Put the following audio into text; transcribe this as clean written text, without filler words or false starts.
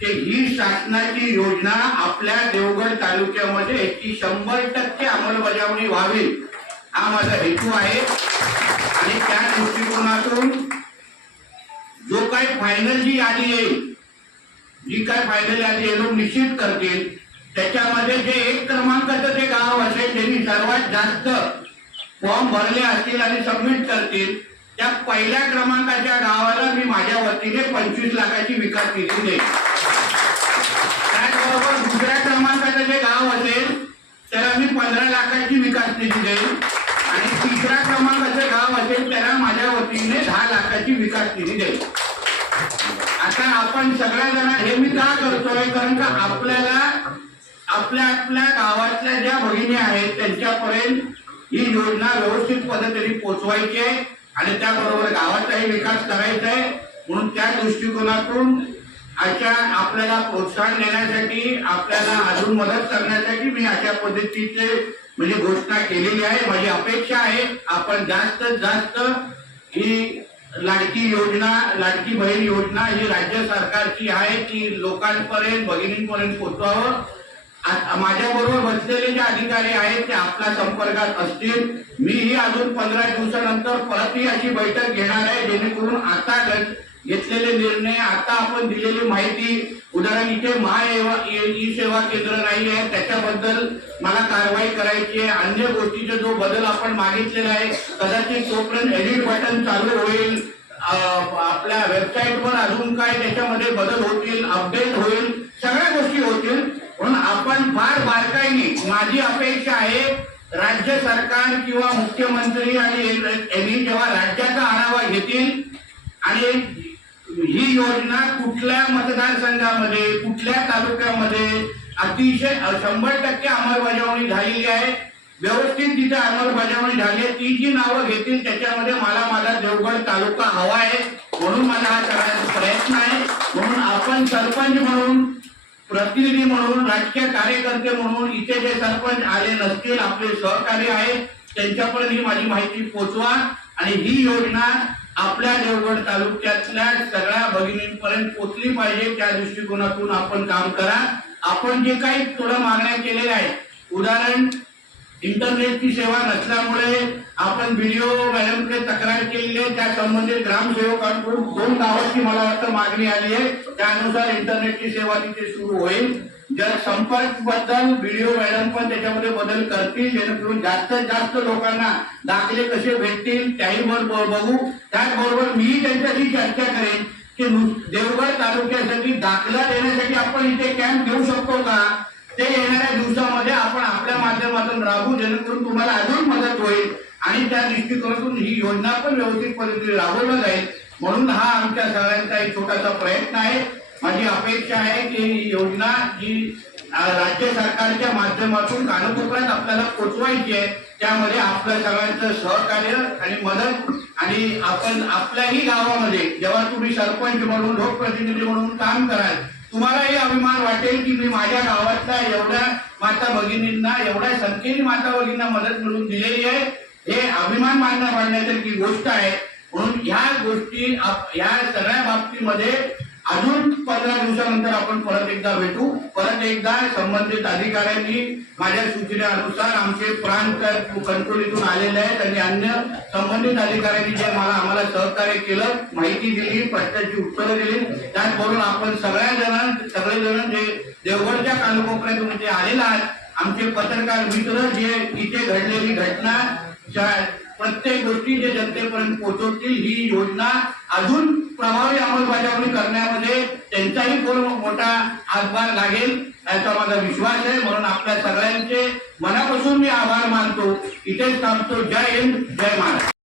की ही शासनाची योजना आपल्या देवगड तालुक्यामध्ये याची 100% अंमलबजावणी व्हावी हा माझा हेतू आहे। आणि त्या दृष्टिकोनातून जो काही फायनल जी यादी येईल, जी काय फायनल यादी लोक निश्चित करतील, त्याच्यामध्ये जे 1 क्रमांकाचं जे गाव असेल ज्यांनी सर्वात जास्त फॉर्म भरले असतील आणि सबमिट करतील, त्या पहिल्या क्रमांकाच्या गावाला मी माझ्या वतीने 25 लाखाची विकास निधी देईन। त्याचबरोबर दुसऱ्या क्रमांकाचं जे गाव असेल त्याला मी 15 लाखाची विकास निधी देईन आणि तिसऱ्या क्रमांकाचं गाव असेल त्याला माझ्या वतीने 10 लाखाची विकास निधी देईन। आता आपण सगळ्या जण हे मी का करतोय, कारण का आपल्याला आपल्या आपल्या गावातल्या ज्या भगिनी आहेत त्यांच्यापर्यंत ही योजना व्यवस्थित पद्धतीने पोहोचवायची आहे आणि त्याबरोबर गावाचाही विकास करायचा आहे। म्हणून त्या दृष्टिकोनातून अशा आपल्याला प्रोत्साहन देण्यासाठी, आपल्याला अजून मदत करण्यासाठी मी अशा पद्धतीचे म्हणजे घोषणा केलेली आहे। माझी अपेक्षा आहे आपण जास्तीत जास्त ही लाडकी योजना, लाडकी बहीण योजना ही राज्य सरकारची आहे, ती लोकांपर्यंत भगिनींपर्यंत पोहोचवावं। माझ्या बरोबर बसलेले जे अधिकारी आहेत ते आपल्या संपर्कात असतील। मीही अजून 15 दिवसानंतर परतही अशी बैठक घेणार आहे जेणेकरून आता घेतलेले निर्णय, आता आपण दिलेली माहिती, उदाहरण इथे ई सेवा केंद्र नाही आहे त्याच्याबद्दल मला कारवाई करायची आहे। अन्य गोष्टीचा जो बदल आपण मागितलेला आहे कदाचित तोपर्यंत एडिट बटन चालू होईल, आपल्या वेबसाईटवर अजून काय त्याच्यामध्ये बदल होतील, अपडेट होईल, सगळ्या गोष्टी होतील। म्हणून आपण फार बारकाईने, माझी अपेक्षा आहे राज्य सरकार किंवा मुख्यमंत्री आणि यांनी जेव्हा राज्याचा आढावा घेतील आणि ही योजना कुठल्या मतदारसंघामध्ये, कुठल्या तालुक्यामध्ये अतिशय 100% अंमलबजावणी झालेली आहे, व्यवस्थित जिथे अंमलबजावणी झाली आहे ती जी नावं घेतील त्याच्यामध्ये मला माझा देवगड तालुका हवा आहे। म्हणून माझा हा सगळ्यांचा प्रयत्न आहे। म्हणून आपण सरपंच म्हणून, प्रतिनिधी म्हणून, राजकीय कार्यकर्ते म्हणून इथे जे सरपंच आले नसतील, आपले सहकारी आहेत त्यांच्यापर्यंत ही माझी माहिती पोहोचवा आणि ही योजना आपल्या देवगड तालुक्यातल्या सगळ्या भगिनींपर्यंत पोहोचली पाहिजे। त्या दृष्टिकोनातून आपण काम करा। आपण जे काही थोडं मागण्या केलेल्या आहेत, उदाहरण इंटरनेटची सेवा नसल्यामुळे आपण व्हिडिओ मॅडमकडे तक्रार केलेली आहे, त्या संबंधित ग्रामसेवकांकडून 2 गावाची मला वाटतं मागणी आली आहे, त्यानुसार इंटरनेटची सेवा तिथे सुरू होईल। जर संपर्क बद्दल व्हिडिओ मॅडम पण त्याच्यामध्ये बदल करतील जेणेकरून जास्तीत जास्त लोकांना दाखले कसे भेटतील त्याही बघू। त्याचबरोबर मी त्यांच्याशी चर्चा करेन की देवगड तालुक्यासाठी दाखला देण्यासाठी आपण इथे कॅम्प घेऊ शकतो का, ते येणाऱ्या दिवसामध्ये आपण आपल्या माध्यमातून राबवू जेणेकरून तुम्हाला अजून मदत होईल आणि त्या दृष्टिकोनातून ही योजना पण व्यवस्थित पद्धतीने राबवली जाईल। म्हणून हा आमच्या सगळ्यांचा एक छोटासा प्रयत्न आहे। माझी अपेक्षा आहे की ही योजना जी राज्य सरकारच्या माध्यमातून कानाकोपऱ्यात आपल्याला पोहोचवायची आहे, त्यामध्ये आपल्या सगळ्यांचं सहकार्य आणि मदत आणि आपण आपल्याही गावामध्ये जेव्हा तुम्ही सरपंच म्हणून, लोकप्रतिनिधी म्हणून काम कराल तुम्हालाही अभिमान वाटेल की मी माझ्या गावातल्या एवढ्या माता भगिनींना, एवढ्या संख्येने माता भगिनींना मदत मिळवून दिलेली आहे। हे अभिमान मानण्यासारखी गोष्ट आहे। म्हणून ह्या गोष्टी, या सगळ्या बाबतीमध्ये अजून 15 दिवसानंतर आपण परत एकदा भेटू। परत एकदा संबंधित अधिकाऱ्यांनी माझ्या सूचनेनुसार आमचे प्रांत कंट्रोलीतून आलेले आहेत आणि अन्य संबंधित अधिकाऱ्यांनी जे आम्हाला सहकार्य केलं, माहिती दिली, प्रश्नांची उत्तरं दिली, त्याचबरोबर आपण सगळेजण जे देवगडच्या कानाकोपऱ्यातून जे आलेला आहात, आमचे पत्रकार मित्र जे इथे घडलेली घटना प्रत्येक गोष्टी जे जनतेपर्यंत पोहोचवतील, ही योजना अजून प्रभावी अंमलबजावणी करण्यामध्ये त्यांचाही मोठा हातभार लागेल याचा माझा विश्वास आहे। म्हणून आपल्या सगळ्यांचे मनापासून मी आभार मानतो। इथेच थांबतो। जय हिंद, जय महाराष्ट्र।